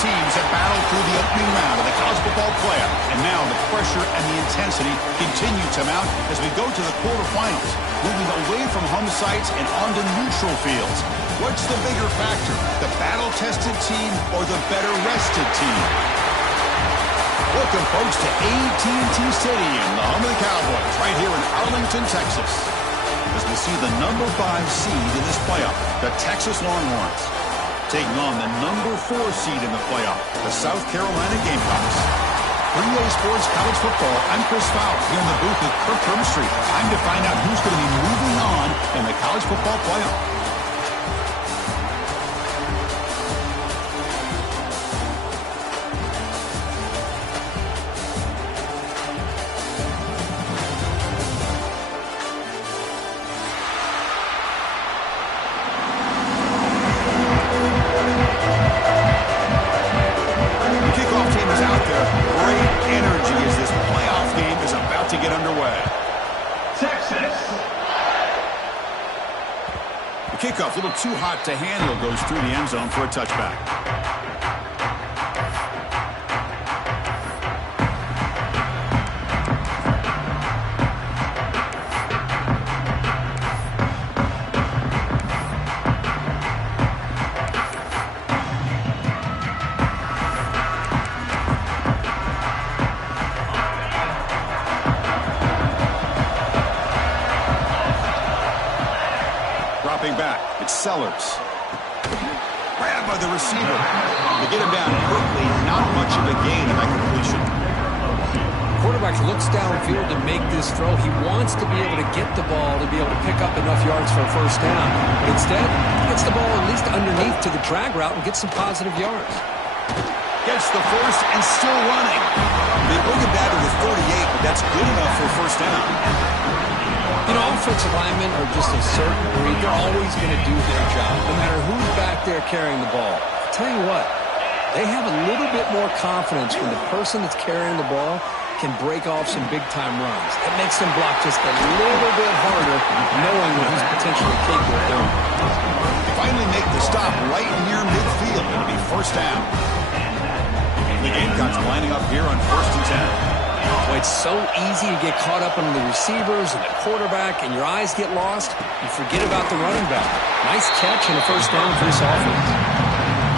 teams have battled through the opening round of the college football playoff, and now the pressure and the intensity continue to mount as we go to the quarterfinals, moving away from home sites and onto neutral fields. What's the bigger factor, the battle-tested team or the better-rested team? Welcome, folks, to AT&T Stadium, the home of the Cowboys, right here in Arlington, Texas, as we see the number 5 seed in this playoff, the Texas Longhorns, taking on the number 4 seed in the playoff, the South Carolina Gamecocks. For EA Sports College Football, I'm Chris Fowler here in the booth with Kirk Herbstreit. Time to find out who's going to be moving on in the college football playoff. Kickoff, a little too hot to handle, goes through the end zone for a touchback. Back, it's Sellers. Grabbed by the receiver. They get him down quickly. Not much of a gain in that completion. Quarterback looks downfield to make this throw. He wants to be able to get the ball to be able to pick up enough yards for a first down. But instead, he gets the ball at least underneath to the drag route and gets some positive yards. Gets the first and still running. They bring it down to the 38, but that's good enough for a first down. You know, offensive linemen are just a certain breed. They're always going to do their job, no matter who's back there carrying the ball. I'll tell you what, they have a little bit more confidence when the person that's carrying the ball can break off some big-time runs. That makes them block just a little bit harder, knowing what he's potentially capable of doing. They finally make the stop right near midfield. It'll be first down. The Gamecocks lining up here on 1st and 10. Well, it's so easy to get caught up on the receivers and the quarterback, and your eyes get lost. You forget about the running back. Nice catch and a first down for this offense.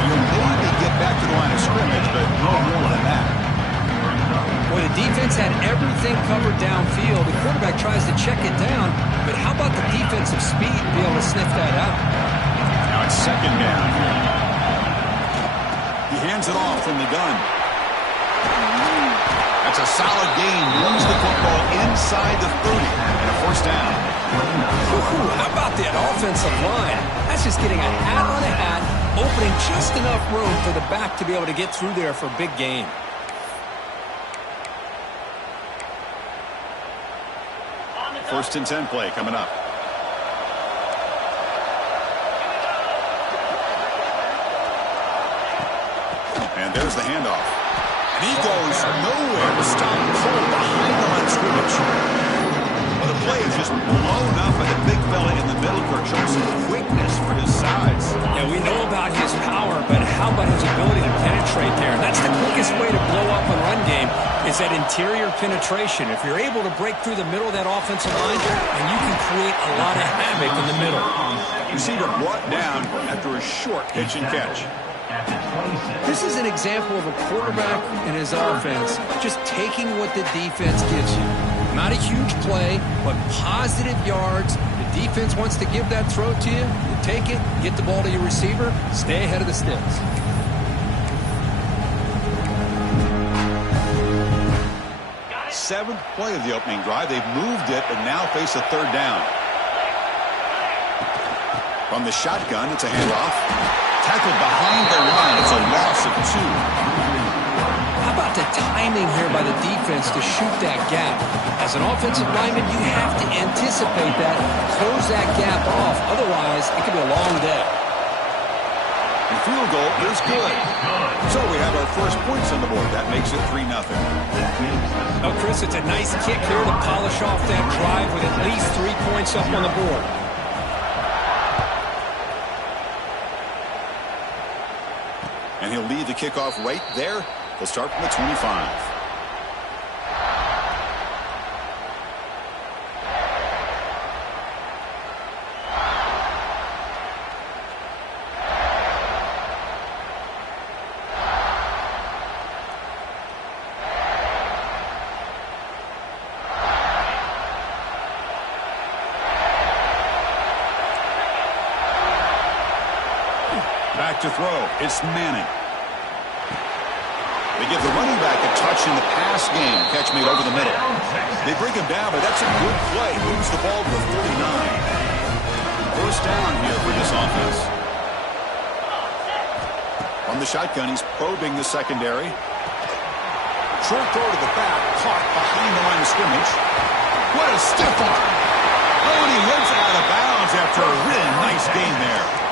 You'll maybe get back to the line of scrimmage, but no more than that. Well, the defense had everything covered downfield. The quarterback tries to check it down, but how about the defensive speed to be able to sniff that out? Now it's second down. He hands it off from the gun. That's a solid gain. Runs the football inside the 30 and a first down. Ooh, how about that offensive line? That's just getting a hat on a hat, opening just enough room for the back to be able to get through there for a big gain. First and 10 play coming up. And there's the handoff. And he goes nowhere to stop cold behind the line of scrimmage. Well, the play is just blown up by the big fella in the middle. Kirk shows some quickness for his size. Yeah, we know about his power, but how about his ability to penetrate there? That's the quickest way to blow up a run game, is that interior penetration. If you're able to break through the middle of that offensive line, and you can create a lot of havoc in the middle. Receiver brought down after a short pitch and catch. This is an example of a quarterback and his offense just taking what the defense gives you. Not a huge play, but positive yards. The defense wants to give that throw to you. You take it, get the ball to your receiver, stay ahead of the sticks. Seventh play of the opening drive. They've moved it, but now face a third down. From the shotgun, it's a handoff. Tackled behind the line. It's a loss of 2. How about the timing here by the defense to shoot that gap? As an offensive lineman, you have to anticipate that, close that gap off. Otherwise, it could be a long day. The field goal is good. So we have our first points on the board. That makes it 3-0. Oh, Chris, it's a nice kick here to polish off that drive with at least 3 points up on the board. And he'll leave the kickoff right there. They'll start from the 25. Back to throw. It's Manning. They give the running back a touch in the pass game. Catch made over the middle. They bring him down, but that's a good play. Moves the ball to the 49. First down here for this offense. On the shotgun, he's probing the secondary. Short throw to the back. Caught behind the line of scrimmage. What a stiff arm. Oh, and he hits out of bounds after a really nice gain there.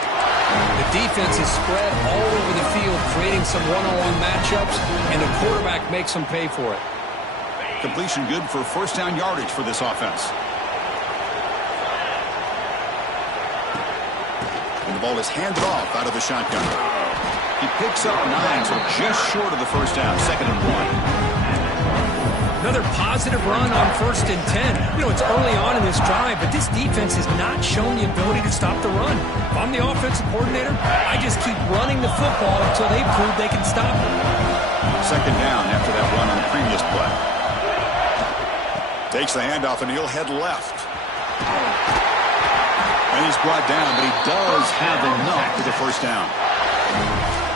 The defense is spread all over the field, creating some one-on-one matchups, and the quarterback makes them pay for it. Completion good for first down yardage for this offense. And the ball is handed off out of the shotgun. He picks up 9, so just short of the first down, 2nd and 1. Another positive run on 1st and 10. You know, it's early on in this drive, but this defense has not shown the ability to stop the run. If I'm the offensive coordinator, I just keep running the football until they prove they can stop it. 2nd down after that run on the previous play. Takes the handoff, and he'll head left. And he's brought down, but he does have enough for the first down.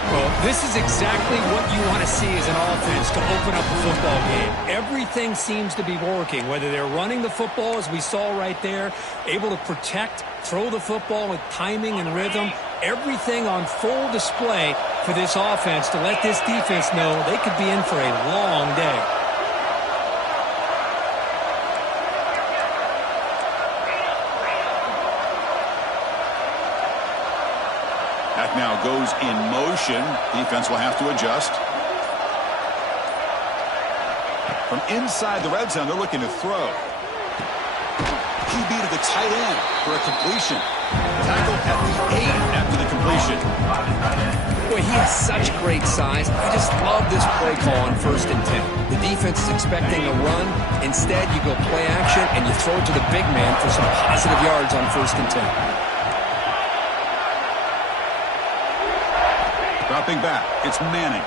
Well, this is exactly what you want to see as an offense to open up a football game. Everything seems to be working, whether they're running the football, as we saw right there, able to protect, throw the football with timing and rhythm, everything on full display for this offense to let this defense know they could be in for a long day. That now goes in motion. Defense will have to adjust. From inside the red zone, they're looking to throw. QB to the tight end for a completion. Tackle at the 8 after the completion. Boy, he has such great size. I just love this play call on 1st and 10. The defense is expecting a run. Instead, you go play action, and you throw it to the big man for some positive yards on 1st and 10. Dropping back, it's Manning.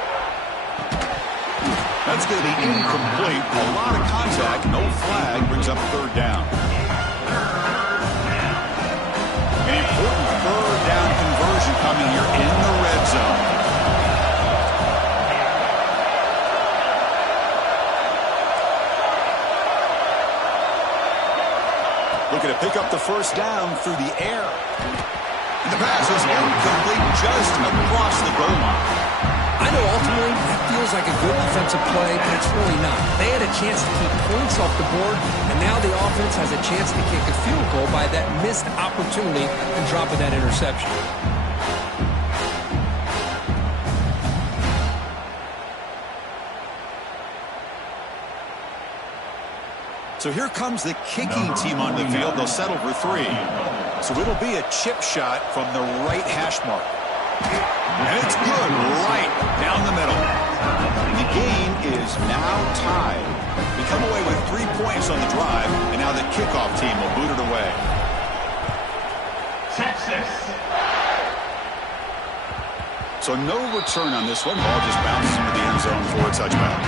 That's going to be incomplete. A lot of contact, no flag, brings up 3rd down. An important 3rd down conversion coming here in the red zone. Looking to pick up the first down through the air. And the pass is incomplete just across the goal line. I know ultimately that feels like a good defensive play, but it's really not. They had a chance to keep points off the board, and now the offense has a chance to kick a field goal by that missed opportunity and dropping that interception. So here comes the kicking team on the field. They'll settle for 3. So it'll be a chip shot from the right hash mark. And it's good right down the middle. The game is now tied. We come away with 3 points on the drive, and now the kickoff team will boot it away. Texas. So no return on this one. Ball just bounces into the end zone for a touchback.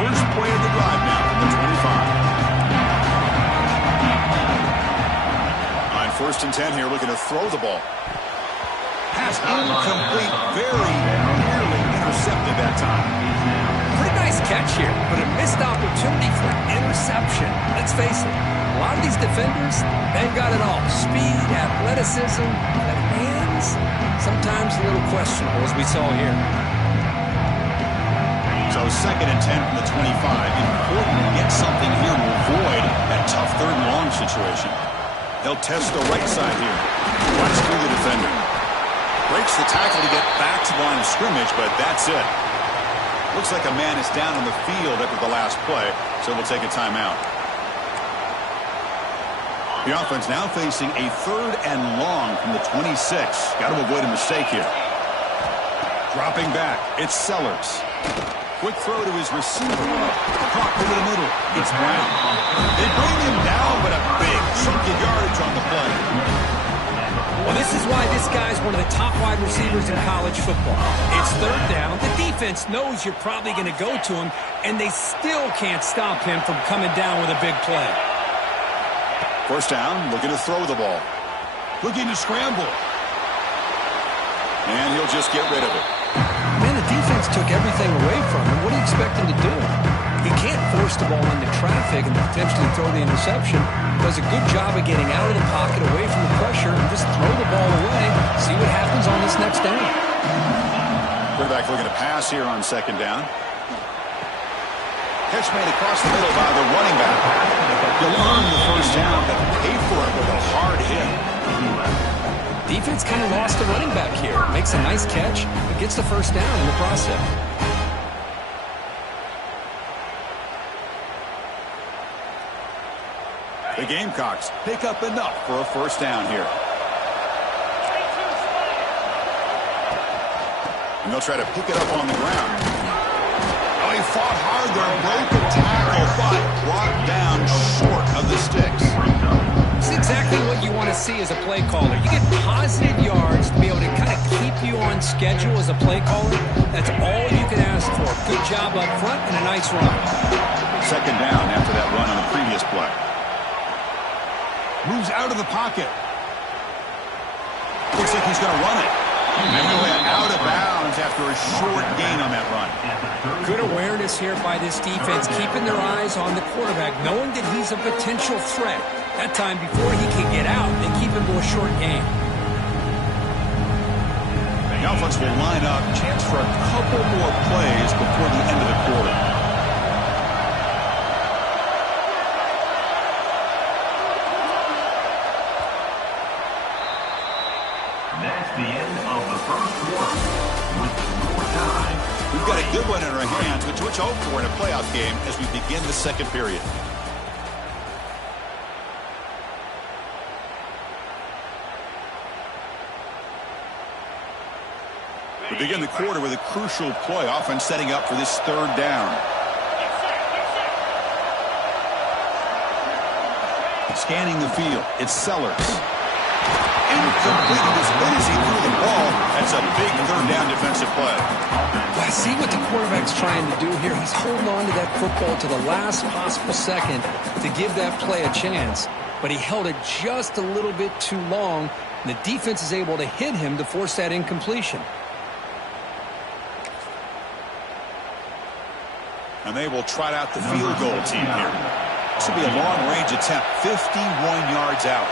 First play of the drive now from the 25. On 1st and 10 here, looking to throw the ball. Pass incomplete, very nearly intercepted that time. Pretty nice catch here, but a missed opportunity for an interception. Let's face it, a lot of these defenders, they've got it all. Speed, athleticism, but hands, sometimes a little questionable, as we saw here. So 2nd and 10 from the 25. Important to get something here to avoid that tough 3rd and long situation. They'll test the right side here. Runs through the defender. Breaks the tackle to get back to the line of scrimmage, but that's it. Looks like a man is down on the field after the last play, so we'll take a timeout. The offense now facing a 3rd and long from the 26. Got to avoid a mistake here. Dropping back, it's Sellers. Quick throw to his receiver. Caught over the middle. It's Brown. They bring him down, but a big chunk of yardage on the play. Well, this is why this guy's one of the top wide receivers in college football. It's 3rd down. The defense knows you're probably going to go to him, and they still can't stop him from coming down with a big play. 1st down, looking to throw the ball. Looking to scramble. And he'll just get rid of it. Man, the defense took everything away from him. What do you expect him to do? He can't force the ball into traffic and potentially throw the interception. Does a good job of getting out of the pocket, away from the pressure, and just throw the ball away. See what happens on this next down. Quarterback looking to pass here on 2nd down. Catch made across the middle by the running back. He'll earn the 1st down, but pay for it with a hard hit. Defense kind of lost the running back here. Makes a nice catch, but gets the 1st down in the process. The Gamecocks pick up enough for a 1st down here. And they'll try to pick it up on the ground. Oh, he fought hard there, broke the tackle, but brought down short of the sticks. It's exactly what you want to see as a play caller. You get positive yards to be able to kind of keep you on schedule as a play caller. That's all you can ask for. Good job up front and a nice run. 2nd down after that run on the previous play. Moves out of the pocket. Looks like he's going to run it. And he went out of bounds after a short gain on that run. Good awareness here by this defense, keeping their eyes on the quarterback, knowing that he's a potential threat. That time, before he can get out, they keep him to a short gain. The offense will line up. Chance for a couple more plays before the end of the quarter. That's the end of the 1st quarter. With more time. We've got a good one in our hands, which we hope for in a playoff game as we begin the 2nd period. We begin the quarter with a crucial play, offense setting up for this 3rd down. Scanning the field, it's Sellers. Incomplete. As good as he threw the ball, that's a big 3rd down defensive play. Well, see what the quarterback's trying to do here. He's holding on to that football to the last possible second to give that play a chance. But he held it just a little bit too long, and the defense is able to hit him to force that incompletion. And they will trot out the field goal team here. This will be a long-range attempt, 51 yards out.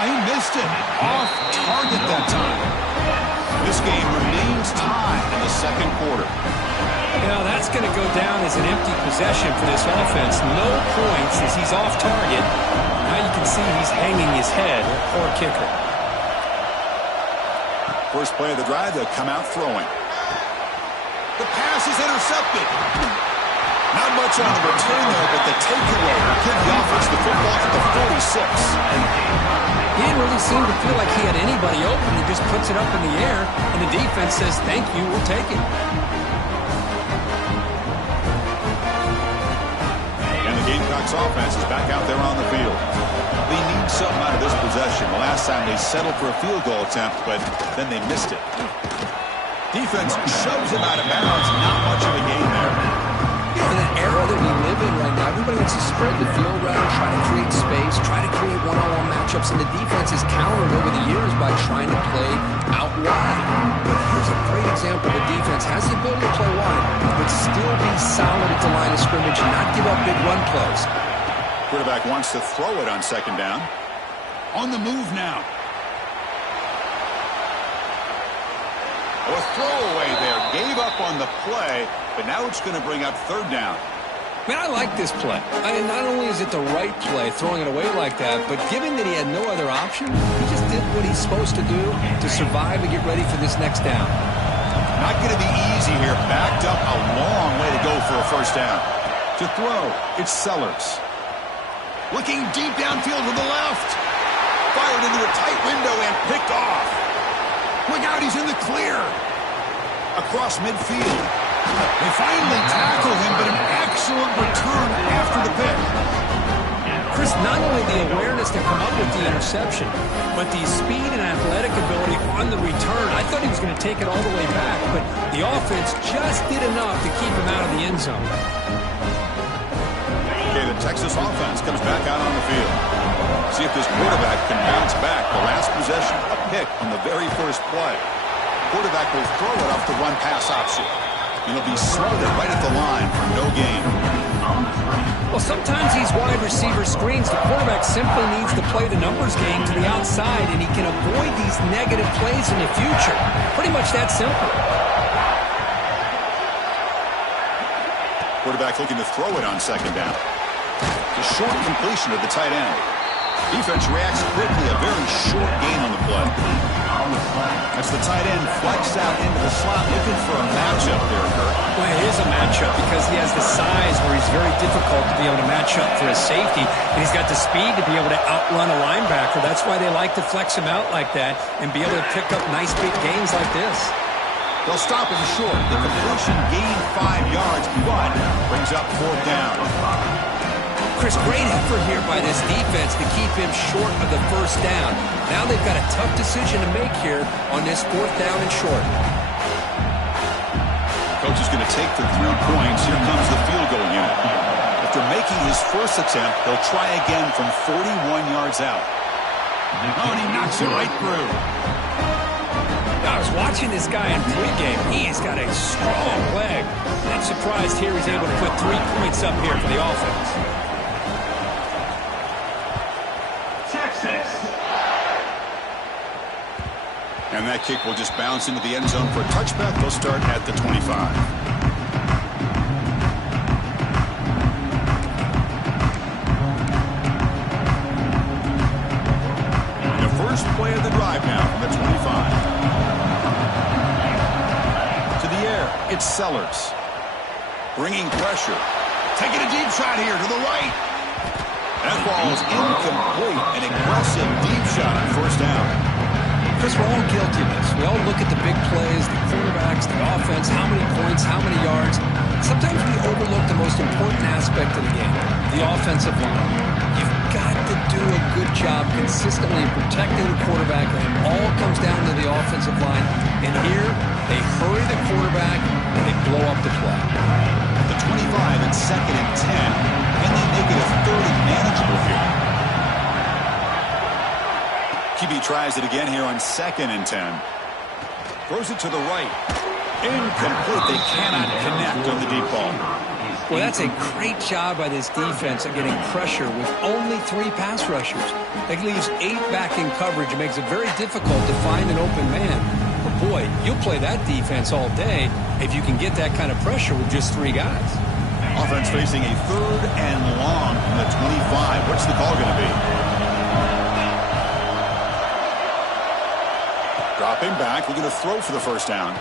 He missed it. Off target that time. This game remains tied in the 2nd quarter. Now that's going to go down as an empty possession for this offense. No points as he's off target. Now you can see he's hanging his head. Poor kicker. First play of the drive, they'll come out throwing. The pass is intercepted. Not much on the return there, but the takeaway will give the offense the football at the 46. He didn't really seem to feel like he had anybody open. He just puts it up in the air, and the defense says, thank you, we'll take it. And the Gamecocks offense is back out there on the field. They need something out of this possession. The last time they settled for a field goal attempt, but then they missed it. Defense shoves him out of bounds. Not much of a gain there. In an era that we live in right now, everybody wants to spread the field around, try to create space, try to create one-on-one matchups, and the defense has countered over the years by trying to play out wide. But here's a great example. The defense has the ability to play wide, but still be solid at the line of scrimmage and not give up big run plays. Quarterback wants to throw it on 2nd down. On the move now. A throwaway there. Gave up on the play, but now it's going to bring up 3rd down. Man, I like this play. Not only is it the right play, throwing it away like that, but given that he had no other option, he just did what he's supposed to do to survive and get ready for this next down. Not going to be easy here. Backed up a long way to go for a first down. To throw, it's Sellers. Looking deep downfield to the left. Fired into a tight window and picked off. Look out, he's in the clear. Across midfield. They finally tackle him, but an excellent return after the pick. Chris, not only the awareness to come up with the interception, but the speed and athletic ability on the return. I thought he was going to take it all the way back, but the offense just did enough to keep him out of the end zone. Okay, the Texas offense comes back out on the field. See if this quarterback can bounce back. The last possession, a pick on the very first play. Quarterback will throw it off the run-pass option. It'll be smothered right at the line for no gain. Well, sometimes these wide receiver screens, the quarterback simply needs to play the numbers game to the outside, and he can avoid these negative plays in the future. Pretty much that simple. Quarterback looking to throw it on second down. The short completion of the tight end. Defense reacts quickly, a very short gain on the play. As the tight end flexed out into the slot, looking for a matchup there, Kurt. Well, it is a matchup because he has the size where he's very difficult to be able to match up for his safety, and he's got the speed to be able to outrun a linebacker. That's why they like to flex him out like that and be able to pick up nice big gains like this. They'll stop him short. The completion gained 5 yards, but brings up fourth down. Chris, great effort here by this defense to keep him short of the first down. Now they've got a tough decision to make here on this fourth down and short. Coach is going to take the 3 points. Here comes the field goal unit. After making his first attempt, they'll try again from 41 yards out. Oh, and he knocks it right through. Now, I was watching this guy in pregame. He's got a strong leg. I'm surprised here he's able to put 3 points up here for the offense. And that kick will just bounce into the end zone for a touchback. They'll start at the 25. The first play of the drive now from the 25. To the air, it's Sellers. Bringing pressure. Taking a deep shot here to the right. That ball is incomplete. An aggressive deep shot on first down. Chris, we're all guilty of this. We all look at the big plays, the quarterbacks, the offense, how many points, how many yards. Sometimes we overlook the most important aspect of the game, the offensive line. You've got to do a good job consistently protecting the quarterback, and it all comes down to the offensive line. And here, they hurry the quarterback, and they blow up the play. At the 25, it's 2nd and 10, and they make it a 3rd and manageable here. QB tries it again here on 2nd and 10. Throws it to the right. Incomplete. They cannot connect on the deep ball. Well, that's a great job by this defense of getting pressure with only 3 pass rushers. That leaves 8 back in coverage. It makes it very difficult to find an open man. But boy, you'll play that defense all day if you can get that kind of pressure with just 3 guys. Offense facing a 3rd and long from the 25. What's the call going to be? Dropping back, looking to throw for the first down.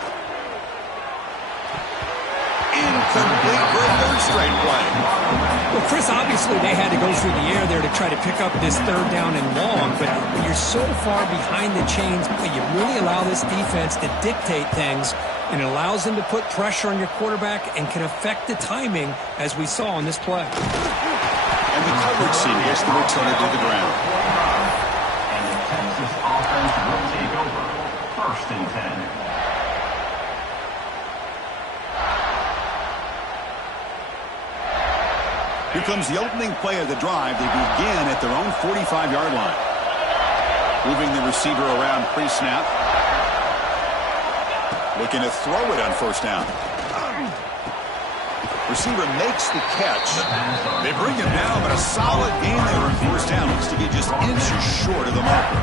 Incomplete for a 3rd straight play. Well, Chris, obviously they had to go through the air there to try to pick up this 3rd down and long, but when you're so far behind the chains, you really allow this defense to dictate things, and it allows them to put pressure on your quarterback and can affect the timing, as we saw on this play. And the coverage team gets the returner to the ground. And the Texas offense will take over. 1st and 10. Here comes the opening play of the drive. They begin at their own 45-yard line. Moving the receiver around pre-snap. Looking to throw it on first down. Receiver makes the catch. They bring him down, but a solid game there in first down. Looks to be just inches short of the marker.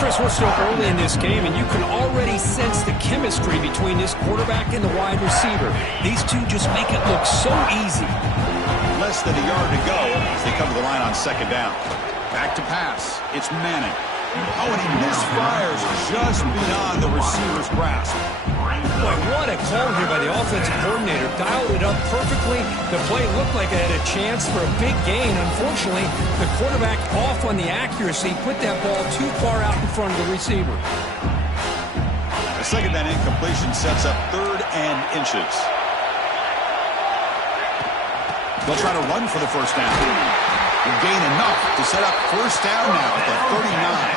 Chris, we're still early in this game, and you can already sense the chemistry between this quarterback and the wide receiver. These two just make it look so easy. Less than a yard to go as they come to the line on second down. Back to pass. It's Manning. Oh, and he misfires just beyond the receiver's grasp. Boy, what a call here by the offensive coordinator. Dialed it up perfectly. The play looked like it had a chance for a big gain. Unfortunately, the quarterback off on the accuracy, put that ball too far out in front of the receiver. The second down incompletion sets up 3rd and inches. They'll try to run for the first down. And gain enough to set up first down now at the 39.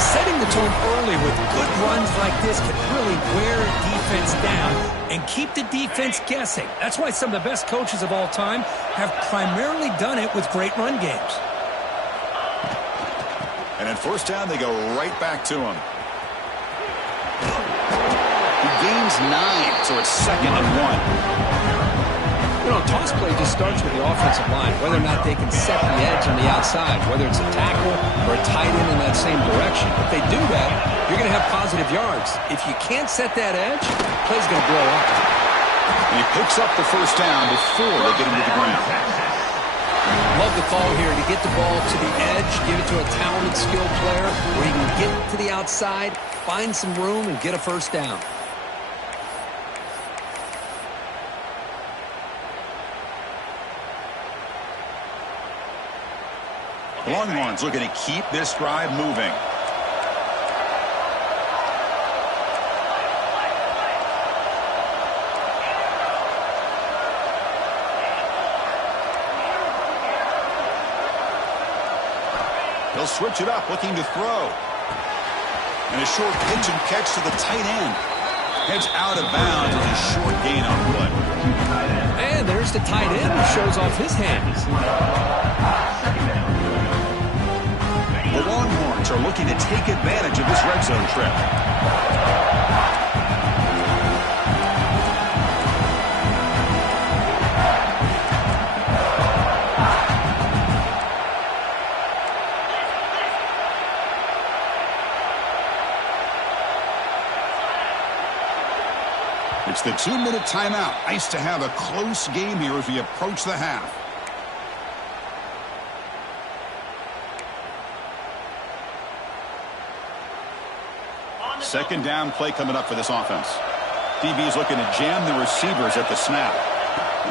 Setting the tone early with good runs like this can really wear a defense down and keep the defense guessing. That's why some of the best coaches of all time have primarily done it with great run games. And at first down, they go right back to him. He gains 9, so it's 2nd and 1. You know, toss play just starts with the offensive line, whether or not they can set the edge on the outside, whether it's a tackle or a tight end in that same direction. If they do that, you're going to have positive yards. If you can't set that edge, the play's going to blow up. And he picks up the first down before they get him to the ground. Love the call here to get the ball to the edge, give it to a talented, skilled player where he can get to the outside, find some room, and get a first down. The Longhorns looking to keep this drive moving. They'll switch it up, looking to throw. And a short pitch and catch to the tight end. Heads out of bounds with a short gain on play. And there's the tight end who shows off his hands. The Longhorns are looking to take advantage of this red zone trip. It's the 2-minute timeout. Nice to have a close game here as we approach the half. Second down play coming up for this offense. DB is looking to jam the receivers at the snap.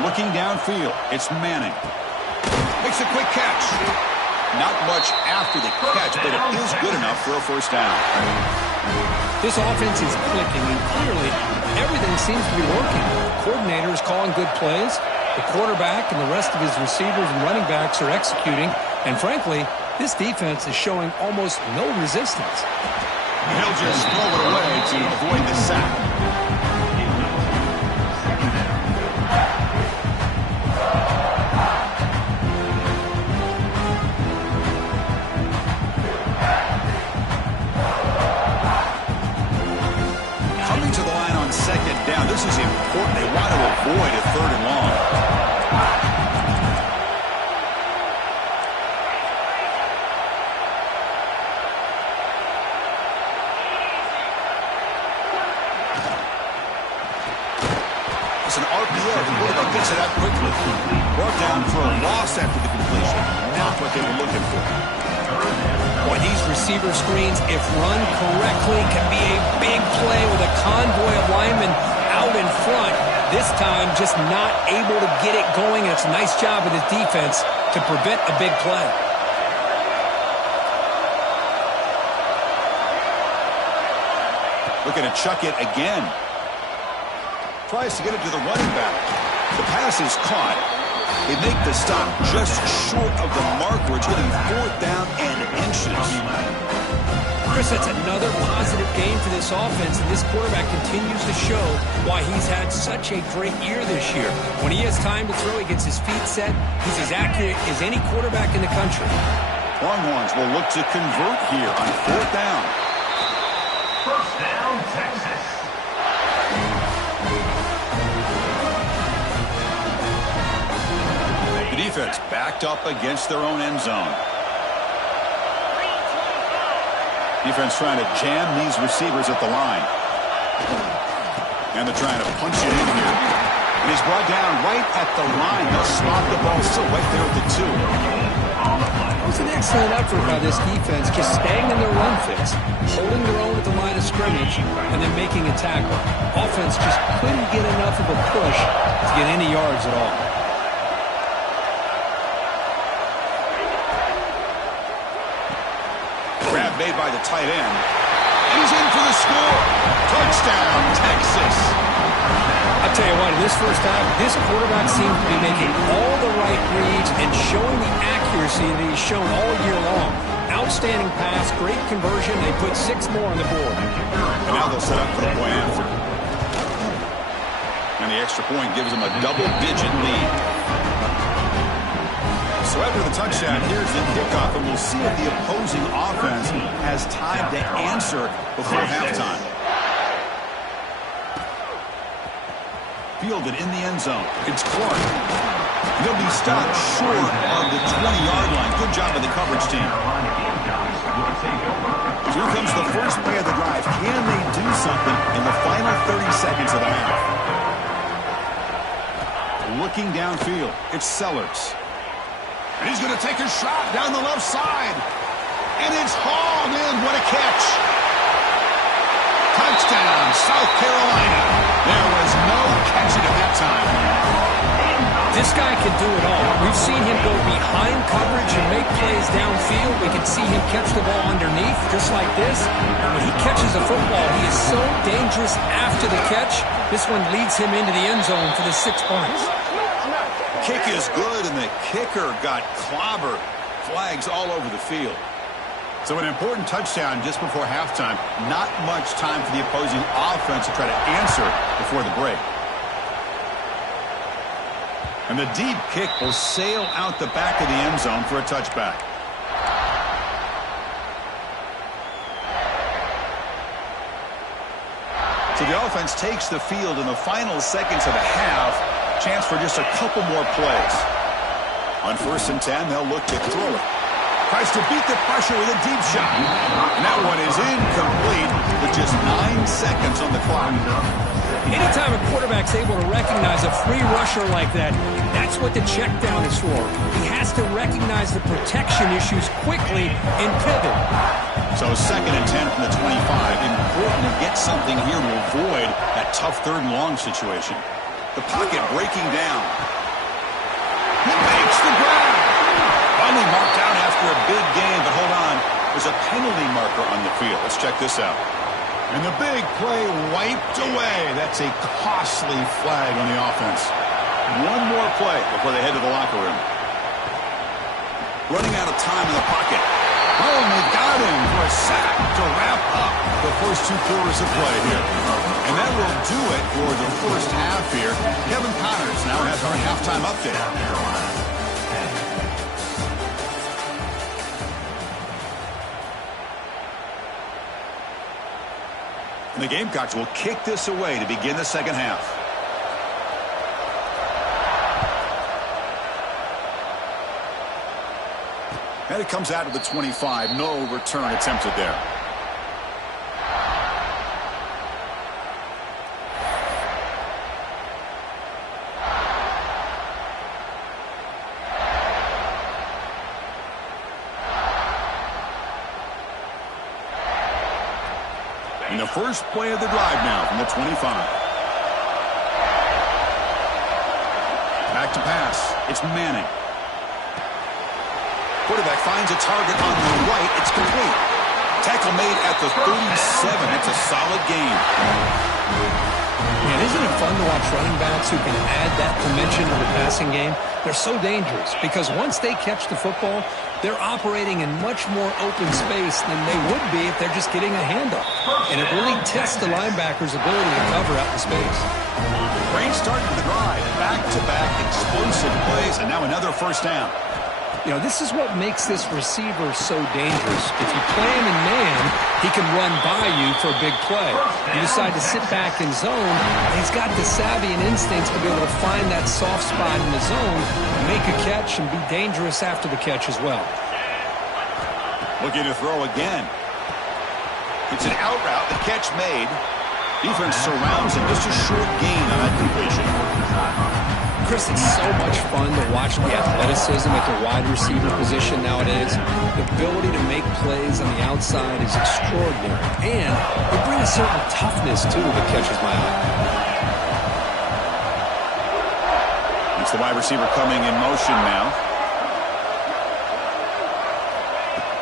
Looking downfield, it's Manning. Makes a quick catch. Not much after the catch, but it is good enough for a first down. This offense is clicking, and clearly everything seems to be working. The coordinator is calling good plays. The quarterback and the rest of his receivers and running backs are executing. And frankly, this defense is showing almost no resistance. He'll just throw it away to avoid the sack. Coming to the line on second down. This is important. They want to avoid a 3rd and long. An RPO. The quarterback gets it out quickly. Brought down for a loss after the completion. Not what they were looking for. Boy, these receiver screens, if run correctly, can be a big play with a convoy of linemen out in front. This time, just not able to get it going. And it's a nice job of the defense to prevent a big play. Looking to chuck it again. Tries to get it to the running back. The pass is caught. They make the stop just short of the mark. We're getting 4th down and inches. Chris, that's another positive game for this offense, and this quarterback continues to show why he's had such a great year this year. When he has time to throw, he gets his feet set. He's as accurate as any quarterback in the country. Longhorns will look to convert here on 4th down. First down, Texas. Defense backed up against their own end zone. Defense trying to jam these receivers at the line. And they're trying to punch it in here. And he's brought down right at the line. They'll spot the ball still right there at the 2. It was an excellent effort by this defense, just staying in their run fits, holding their own at the line of scrimmage, and then making a tackle. Offense just couldn't get enough of a push to get any yards at all. Grab made by the tight end. And he's in for the score. Touchdown, Texas. I'll tell you what, in this first half, this quarterback seemed to be making all the right reads and showing the accuracy that he's shown all year long. Outstanding pass, great conversion. They put 6 more on the board. And now they'll set up for the point after. And the extra point gives them a double-digit lead. So after the touchdown, here's the kickoff, and we'll see if the opposing offense has time to answer before halftime. Fielded in the end zone. It's Clark. He'll be stopped short of the 20-yard line. Good job of the coverage team. Here comes the first play of the drive. Can they do something in the final 30 seconds of the half? Looking downfield, it's Sellers. And he's going to take a shot down the left side. And it's hauled in. What a catch. Touchdown, South Carolina. There was no catching him that time. This guy can do it all. We've seen him go behind coverage and make plays downfield. We can see him catch the ball underneath, just like this. When he catches the football, he is so dangerous after the catch. This one leads him into the end zone for the 6 points. Kick is good, and the kicker got clobbered. Flags all over the field. So an important touchdown just before halftime. Not much time for the opposing offense to try to answer before the break. And the deep kick will sail out the back of the end zone for a touchback. So the offense takes the field in the final seconds of the half. Chance for just a couple more plays. On 1st and 10, they'll look to throw it. Tries to beat the pressure with a deep shot. And that one is incomplete with just 9 seconds on the clock. Anytime a quarterback's able to recognize a free rusher like that, that's what the check down is for. He has to recognize the protection issues quickly and pivot. So 2nd and 10 from the 25. Important to get something here to avoid that tough 3rd and long situation. The pocket breaking down. He makes the grab. Finally marked out after a big game, but hold on. There's a penalty marker on the field. Let's check this out. And the big play wiped away. That's a costly flag on the offense. One more play before they head to the locker room. Running out of time in the pocket. Oh, and they got him for a sack to wrap up the first 2 quarters of play here. And that will do it for the first half here. Kevin Connors now has our halftime update. And the Gamecocks will kick this away to begin the second half. And it comes out of the 25. No return attempted there. And the first play of the drive now from the 25. Back to pass. It's Manning. Quarterback finds a target on the right. It's complete. Tackle made at the 37. It's a solid game. Man, isn't it fun to watch running backs who can add that dimension to the passing game? They're so dangerous because once they catch the football, they're operating in much more open space than they would be if they're just getting a handoff. And it really tests the linebacker's ability to cover out the space. Great start to the drive. Back-to-back explosive plays, and now another first down. You know, this is what makes this receiver so dangerous. If you play him in man, he can run by you for a big play. You decide to sit back in zone, he's got the savvy and instincts to be able to find that soft spot in the zone, make a catch, and be dangerous after the catch as well. Looking to throw again. It's an out route, the catch made. Defense surrounds him, just a short gain on that completion. Chris, it's so much fun to watch the athleticism at the wide receiver position nowadays. The ability to make plays on the outside is extraordinary. And they bring a certain toughness, too, that catches my eye. It's the wide receiver coming in motion now.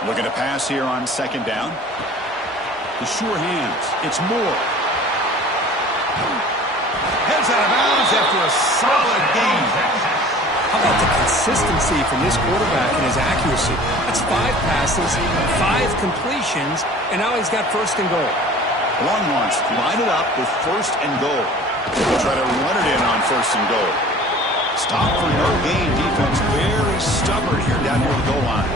Looking to pass here on second down. The sure hands. It's Moore. Heads out of bounds after a solid gain. How about the consistency from this quarterback and his accuracy? That's 5 passes, 5 completions, and now he's got first and goal. Longhorns line it up with first and goal. They'll try to run it in on first and goal. Stop for no gain. Defense very stubborn here down near the goal line.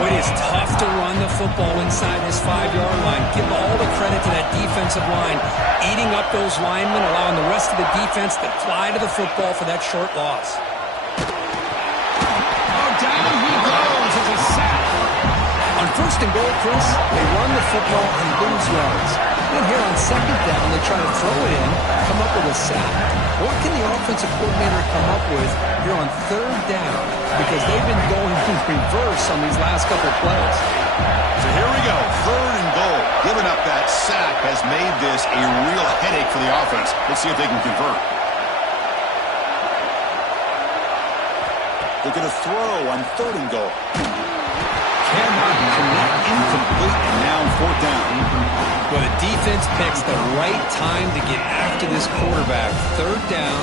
It is tough to run the football inside this 5-yard line. Give all the credit to that defensive line, eating up those linemen, allowing the rest of the defense to fly to the football for that short loss. Oh, down he goes as a sack. On first and goal, Chris, they run the football and lose yards. Then here on second down, they try to throw it in, come up with a sack. What can the offensive coordinator come up with here on third down? Because they've been going in reverse on these last couple of plays. So here we go, third and goal. Giving up that sack has made this a real headache for the offense. Let's see if they can convert. They're going to throw on third and goal. Cannot connect, incomplete, and now fourth down. Well, the defense picks the right time to get after this quarterback. Third down,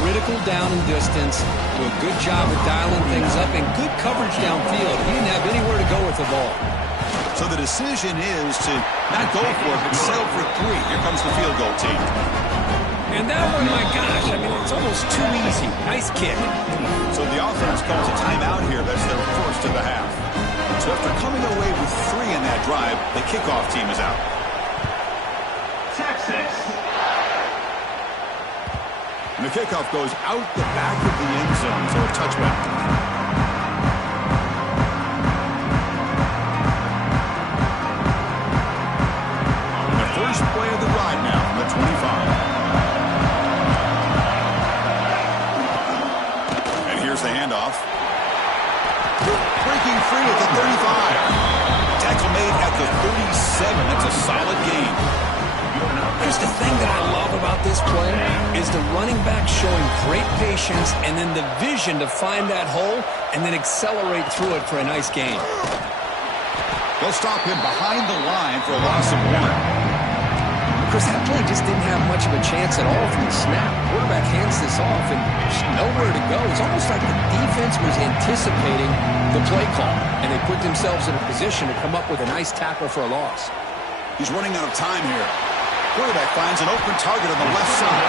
critical down and distance. Do a good job of dialing things up and good coverage downfield. He didn't have anywhere to go with the ball. So the decision is to not go for it, but settle for 3. Here comes the field goal team. And that one, my gosh, I mean, it's almost too easy. Nice kick. So the offense calls a timeout here. That's their first of the half. So after coming away with 3 in that drive, the kickoff team is out. Texas. And the kickoff goes out the back of the end zone, so a touchback. And the first play of the ride now from the 25. And here's the handoff. Breaking free at the 35. Tackle made at the 37. That's a solid gain. Here's the thing that I love about this play is the running back showing great patience and then the vision to find that hole and then accelerate through it for a nice gain. They'll stop him behind the line for a loss of 1. Chris, that play just didn't have much of a chance at all from the snap. Quarterback hands this off and there's nowhere to go. It's almost like the defense was anticipating the play call, and they put themselves in a position to come up with a nice tackle for a loss. He's running out of time here. Quarterback finds an open target on the left side.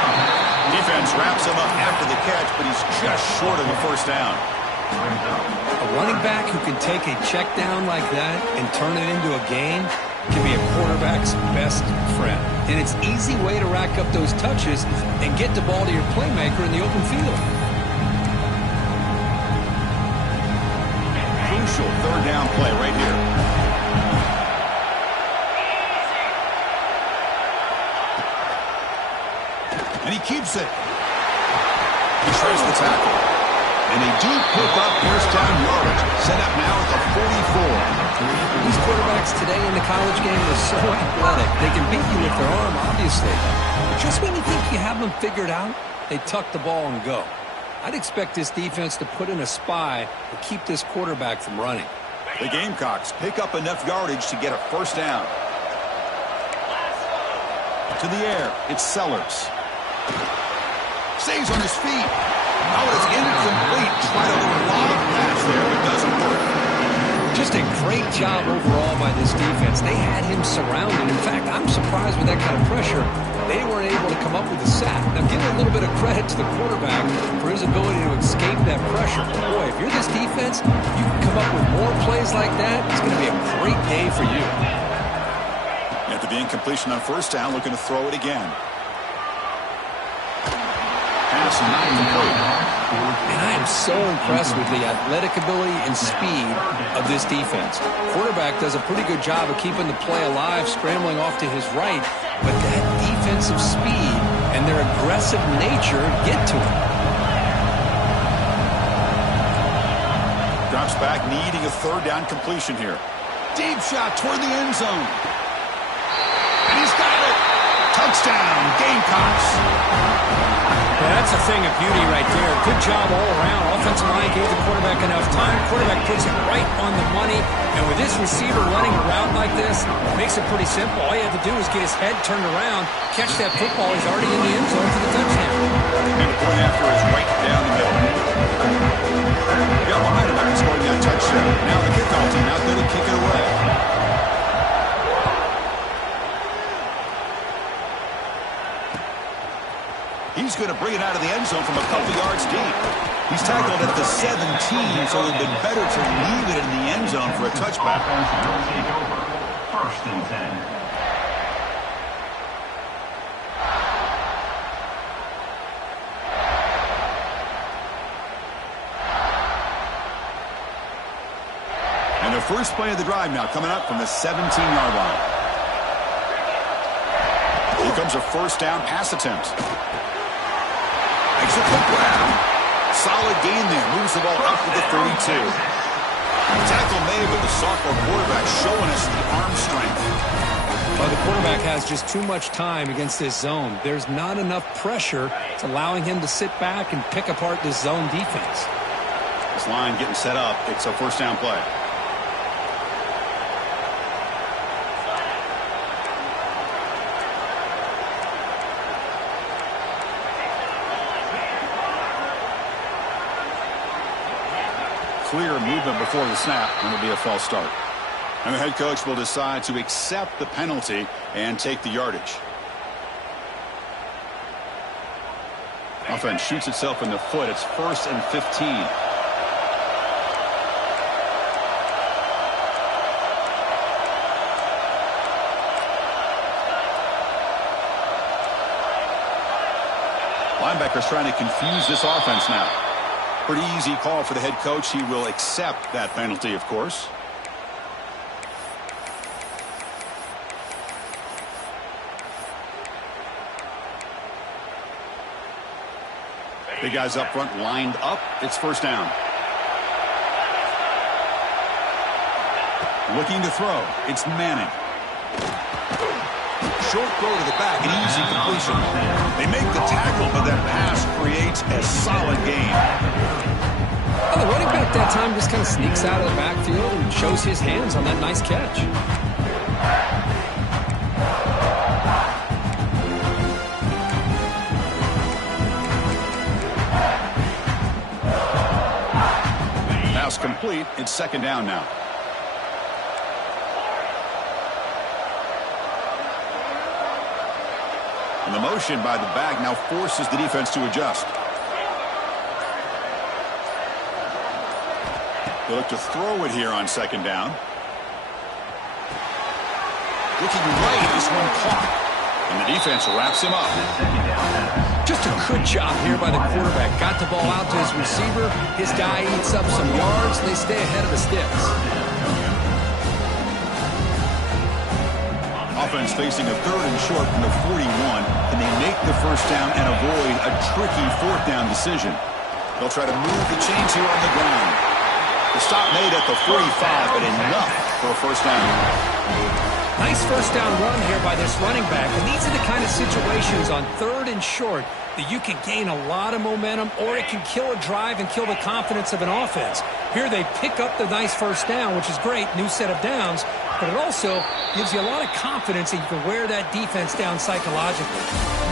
Defense wraps him up after the catch, but he's just short of the first down. A running back who can take a check down like that and turn it into a gain can be a quarterback's best friend. And it's an easy way to rack up those touches and get the ball to your playmaker in the open field. Crucial third down play right here. And he keeps it. He tries the tackle. And they do pick up first down yardage. Set up now at the 44. These quarterbacks today in the college game are so athletic. They can beat you with their arm, obviously. But just when you think you have them figured out, they tuck the ball and go. I'd expect this defense to put in a spy to keep this quarterback from running. The Gamecocks pick up enough yardage to get a first down. To the air, it's Sellers. Stays on his feet. Oh, it's incomplete. Tried a little lob pass there, but doesn't work. Just a great great job overall by this defense. They had him surrounded. In fact, I'm surprised with that kind of pressure, they weren't able to come up with a sack. Now, give a little bit of credit to the quarterback for his ability to escape that pressure. Boy, if you're this defense, you can come up with more plays like that. It's going to be a great day for you. After the incompletion on first down, looking to throw it again. Pass not complete. And I am so impressed with the athletic ability and speed of this defense. Quarterback does a pretty good job of keeping the play alive, scrambling off to his right, but that defensive speed and their aggressive nature get to him. Drops back, needing a third down completion here. Deep shot toward the end zone. And he's got it. Touchdown, Gamecocks. Yeah, that's a thing of beauty right there. Good job all around. Offensive line gave the quarterback enough time. Quarterback puts it right on the money. And with this receiver running around like this, it makes it pretty simple. All you have to do is get his head turned around, catch that football. He's already in the end zone for the touchdown. And the point after is right down the middle. They got behind him after scoring that touchdown. Now the kickoff team out there to kick it away. He's going to bring it out of the end zone from a couple yards deep. He's tackled at the 17, so it would have been better to leave it in the end zone for a touchback. Will take over. First and 10. And the first play of the drive now coming up from the 17-yard line. Here comes a first down pass attempt. Makes a quick grab. Solid gain there. Moves the ball up to the 32. Tackle made, but the sophomore quarterback showing us the arm strength. Well, the quarterback has just too much time against this zone. There's not enough pressure. It's allowing him to sit back and pick apart this zone defense. This line getting set up. It's a first down play. Clear movement before the snap, and it'll be a false start. And the head coach will decide to accept the penalty and take the yardage. Offense shoots itself in the foot. It's 1st and 15. Linebackers trying to confuse this offense now. Pretty easy call for the head coach. He will accept that penalty, of course. Big guys up front lined up. It's first down. Looking to throw. It's Manning. Short throw to the back, an easy completion. They make the tackle, but that pass creates a solid gain. Well, the running back that time just kind of sneaks out of the backfield and shows his hands on that nice catch. Pass complete. It's second down now. And the motion by the back now forces the defense to adjust. They look to throw it here on second down. Looking right, this one caught. And the defense wraps him up. Just a good job here by the quarterback. Got the ball out to his receiver. His guy eats up some yards. They stay ahead of the sticks. Offense facing a 3rd and short from the 41. Can they make the first down and avoid a tricky 4th down decision? They'll try to move the chains here on the ground. The stop made at the 45, but enough for a first down. Nice first down run here by this running back. And these are the kind of situations on 3rd and short that you can gain a lot of momentum, or it can kill a drive and kill the confidence of an offense. Here they pick up the nice first down, which is great, new set of downs, but it also gives you a lot of confidence that you can wear that defense down psychologically.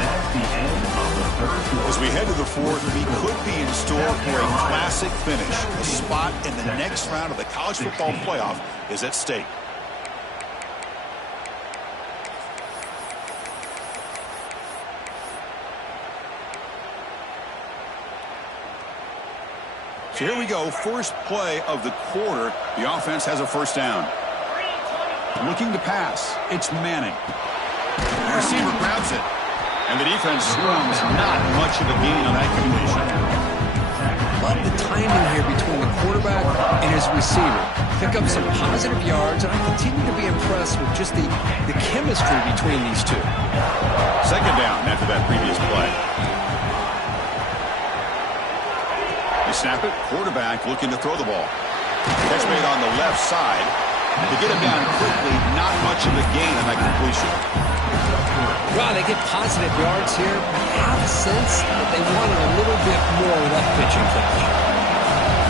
That's the end of the third quarter. As we head to the fourth, we could be in store for a classic finish. A spot in the next round of the college football playoff is at stake. So here we go, first play of the quarter. The offense has a first down. Looking to pass, it's Manning. The receiver grabs it, and the defense scrums. Not much of a gain on that completion. Love the timing here between the quarterback and his receiver. Pick up some positive yards, and I continue to be impressed with just the chemistry between these two. Second down after that previous play. They snap it, quarterback looking to throw the ball. Catch made on the left side. To get him down quickly, not much of a gain on that completion. Well, they get positive yards here. I have a sense that they wanted a little bit more with that pitching catch.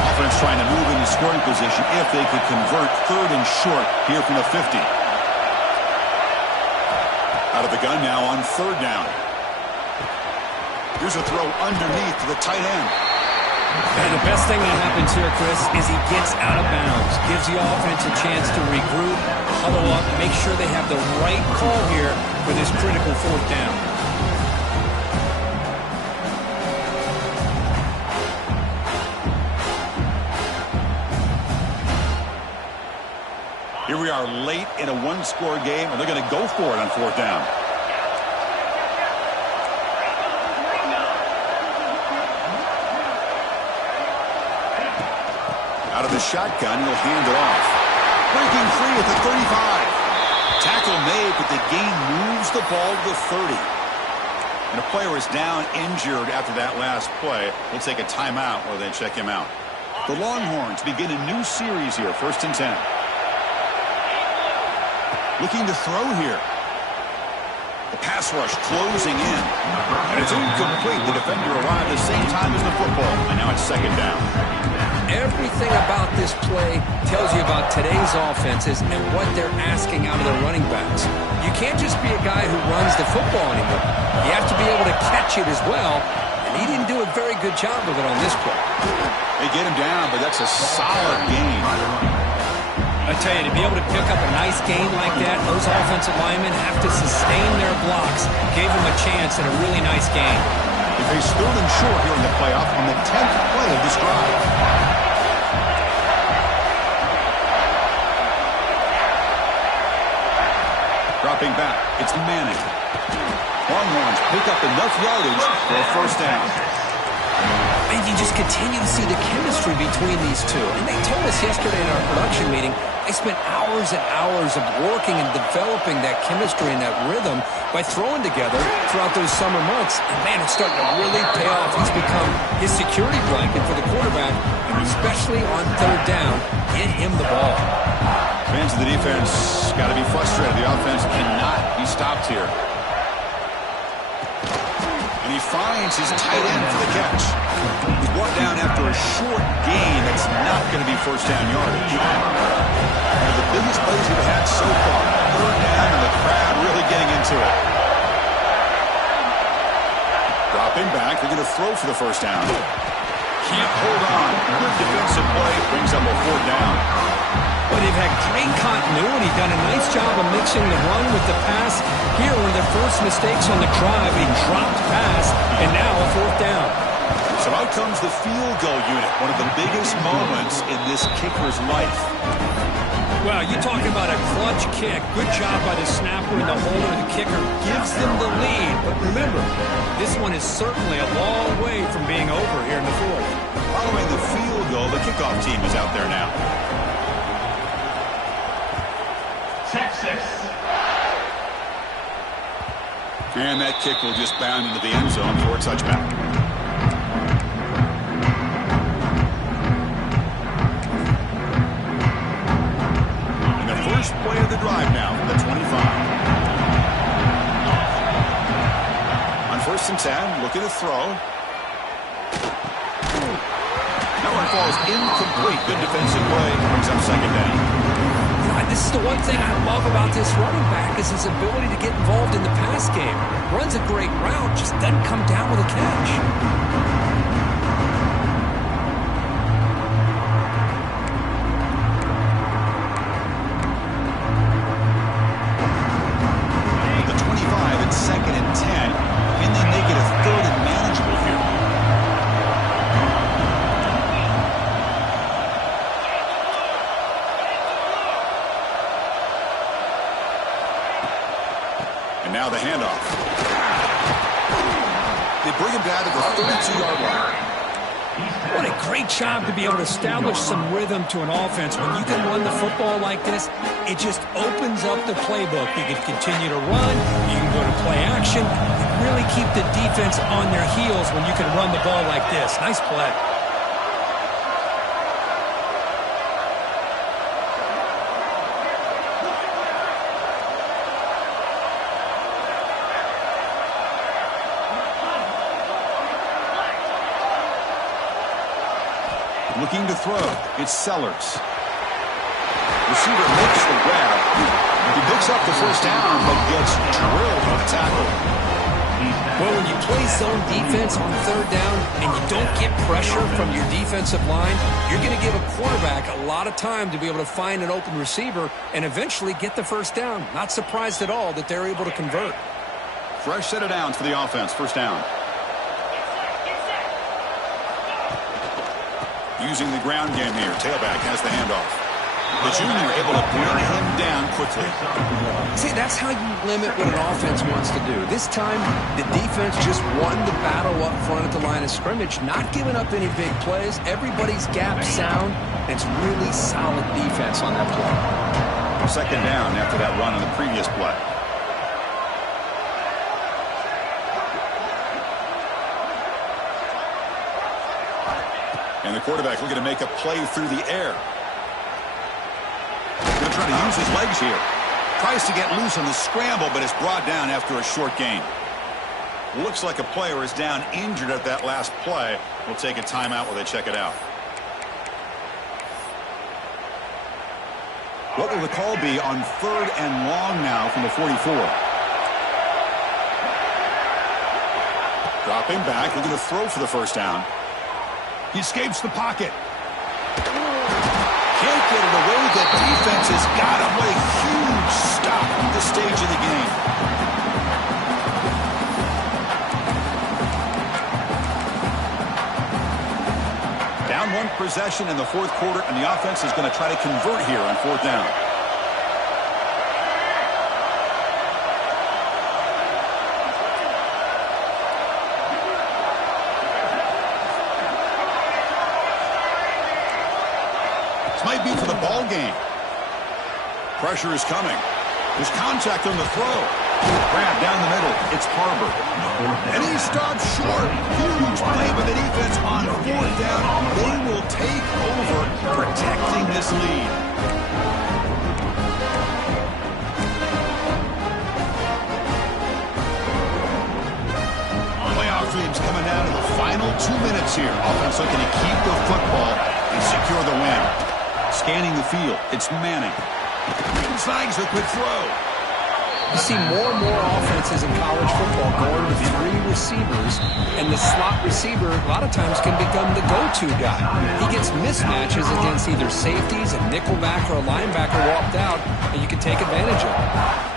Offense trying to move into scoring position if they could convert third and short here from the 50. Out of the gun now on third down. Here's a throw underneath to the tight end. And the best thing that happens here, Chris, is he gets out of bounds. Gives the offense a chance to regroup, huddle up, make sure they have the right call here for this critical fourth down. Here we are late in a one-score game, and they're going to go for it on fourth down. Out of the shotgun, he'll hand it off. Breaking free at the 35. Tackle made, but the gain moves the ball to the 30. And a player is down injured after that last play. We'll take a timeout while they check him out. The Longhorns begin a new series here, 1st and 10. Looking to throw here. The pass rush closing in. And it's incomplete. The defender arrived at the same time as the football. And now it's second down. Everything about this play tells you about today's offenses and what they're asking out of their running backs. You can't just be a guy who runs the football anymore. You have to be able to catch it as well, and he didn't do a very good job of it on this play. They get him down, but that's a solid gain. I tell you, to be able to pick up a nice gain like that, those offensive linemen have to sustain their blocks. Gave them a chance at a really nice gain. They face third and short here in the playoff on the 10th play of this drive. Dropping back, it's Manning. Longhorns pick up enough yardage for a first down. And you just continue to see the chemistry between these two. And they told us yesterday in our production meeting, they spent hours and hours of working and developing that chemistry and that rhythm by throwing together throughout those summer months. And man, it's starting to really pay off. He's become his security blanket for the quarterback, and especially on third down, get him the ball. Fans of the defense got to be frustrated. The offense cannot be stopped here. And he finds his tight end for the catch. He's brought down after a short gain. That's not going to be first down yardage. One of the biggest plays we've had so far. Third down, and the crowd really getting into it. Dropping back. They're going to throw for the first down. Can't hold on. Good defensive play. Brings up a fourth down. But they've had great continuity, done a nice job of mixing the run with the pass. Here, one of their first mistakes on the drive, a dropped pass, and now a fourth down. So out comes the field goal unit, one of the biggest moments in this kicker's life. Well, you're talking about a clutch kick. Good job by the snapper and the holder. The kicker gives them the lead. But remember, this one is certainly a long way from being over here in the fourth. Following the field goal, the kickoff team is out there now. Texas. And that kick will just bound into the end zone for a touchback. And the first play of the drive now, the 25. On 1st and 10, looking to throw. That one falls incomplete. Good defensive play. Brings up second down. I this is the one thing I love about this running back is his ability to get involved in the pass game. Runs a great route, just doesn't come down with a catch. The 25 at 2nd and 10. Can they make it a 3rd and manageable here? And now the handoff. They bring him down to the 32-yard line. What a great job to be able to establish some rhythm to an offense. When you can run the football like this, it just opens up the playbook. You can continue to run. You can go to play action. You really keep the defense on their heels when you can run the ball like this. Nice play. Looking to throw. It's Sellers. Receiver makes the grab. He picks up the first down, but gets drilled on the tackle. Well, when you play zone defense on 3rd down and you don't get pressure from your defensive line, you're going to give a quarterback a lot of time to be able to find an open receiver and eventually get the first down. Not surprised at all that they're able to convert. Fresh set of downs for the offense. First down. Using the ground game here. Tailback has the handoff. The junior able to bring him down quickly. See, that's how you limit what an offense wants to do. This time, the defense just won the battle up front at the line of scrimmage, not giving up any big plays. Everybody's gap sound, and it's really solid defense on that play. Second down after that run on the previous play. And the quarterback looking to make a play through the air. Going to try to use his legs here. Tries to get loose on the scramble, but is brought down after a short gain. Looks like a player is down injured at that last play. We'll take a timeout while they check it out. What will the call be on 3rd and long now from the 44? Dropping back, looking to throw for the first down. He escapes the pocket. Can't get it away. The defense has got him. What a huge stop at this stage of the game. Down 1 possession in the 4th quarter, and the offense is going to try to convert here on 4th down. Might be for the ball game. Pressure is coming. There's contact on the throw. Grab down the middle. It's Harbor. And he stops short. Huge play by the defense on 4th down. They will take over, protecting this lead. Playoff dreams coming down to the final 2 minutes here. Offense looking to keep the football and secure the win. Scanning the field, it's Manning. Snags the quick throw. You see more and more offenses in college football going to 3 receivers, and the slot receiver a lot of times can become the go-to guy. He gets mismatches against either safeties, a nickelback, or a linebacker walked out, and you can take advantage of it.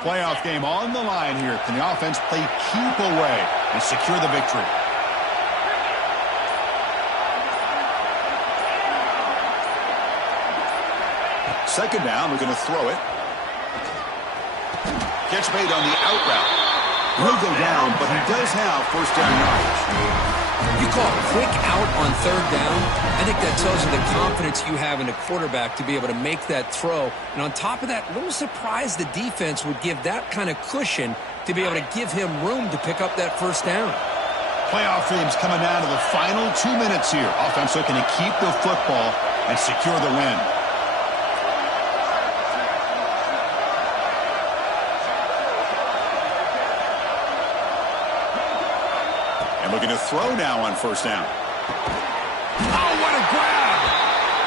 Playoff game on the line here. Can the offense play keep away and secure the victory? Second down, we're going to throw it. Catch made on the out route. He'll go down, but he does have first down yardage. You call a quick out on 3rd down. I think that tells you the confidence you have in a quarterback to be able to make that throw. And on top of that, a little surprised the defense would give that kind of cushion to be able to give him room to pick up that first down. Playoff dreams coming down to the final 2 minutes here. Offense looking to keep the football and secure the win. throw now on first down. Oh, what a grab!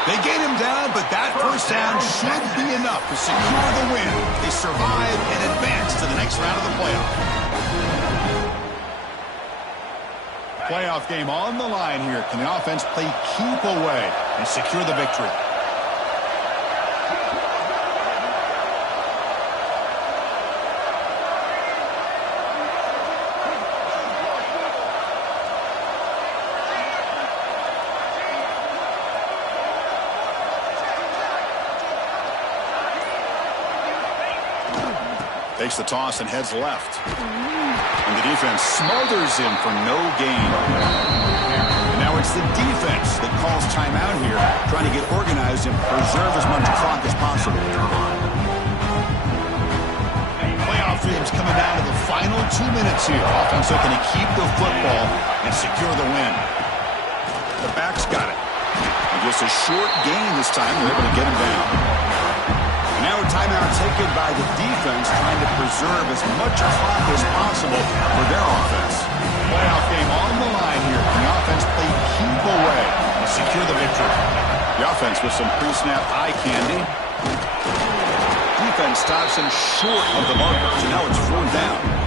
They get him down, but that first down should be enough to secure the win. They survive and advance to the next round of the playoff. Playoff game on the line here. Can the offense play keep away and secure the victory? Takes the toss and heads left. And the defense smothers him for no gain. And now it's the defense that calls timeout here, trying to get organized and preserve as much clock as possible. Playoff games coming down to the final 2 minutes here. Offense looking to keep the football and secure the win. The back's got it. And just a short gain this time. They're able to get him down. Now a timeout taken by the defense, trying to preserve as much clock as possible for their offense. Playoff game on the line here. Can the offense play keep away and secure the victory? The offense with some pre-snap eye candy. Defense stops him short of the marker, so now it's 4th down.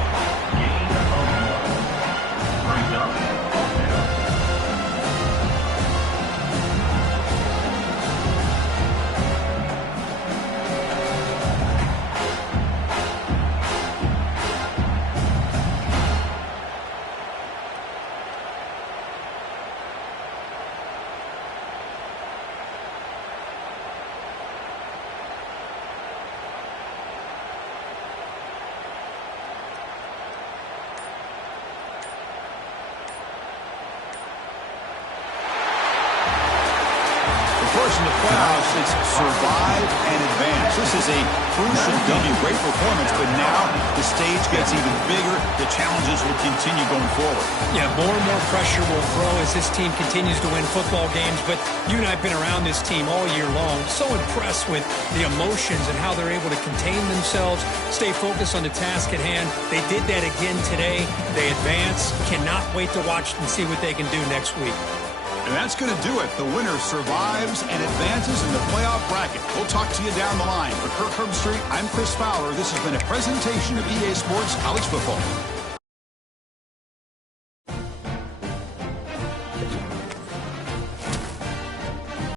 In the playoffs, it's survive and advance. This is a crucial W. Great performance, but now the stage gets even bigger. The challenges will continue going forward. Yeah, more and more pressure will grow as this team continues to win football games. But you and I have been around this team all year long. So impressed with the emotions and how they're able to contain themselves, stay focused on the task at hand. They did that again today. They advance. Cannot wait to watch and see what they can do next week. And that's going to do it. The winner survives and advances in the playoff bracket. We'll talk to you down the line. For Kirk Herbstreit, I'm Chris Fowler. This has been a presentation of EA Sports College Football.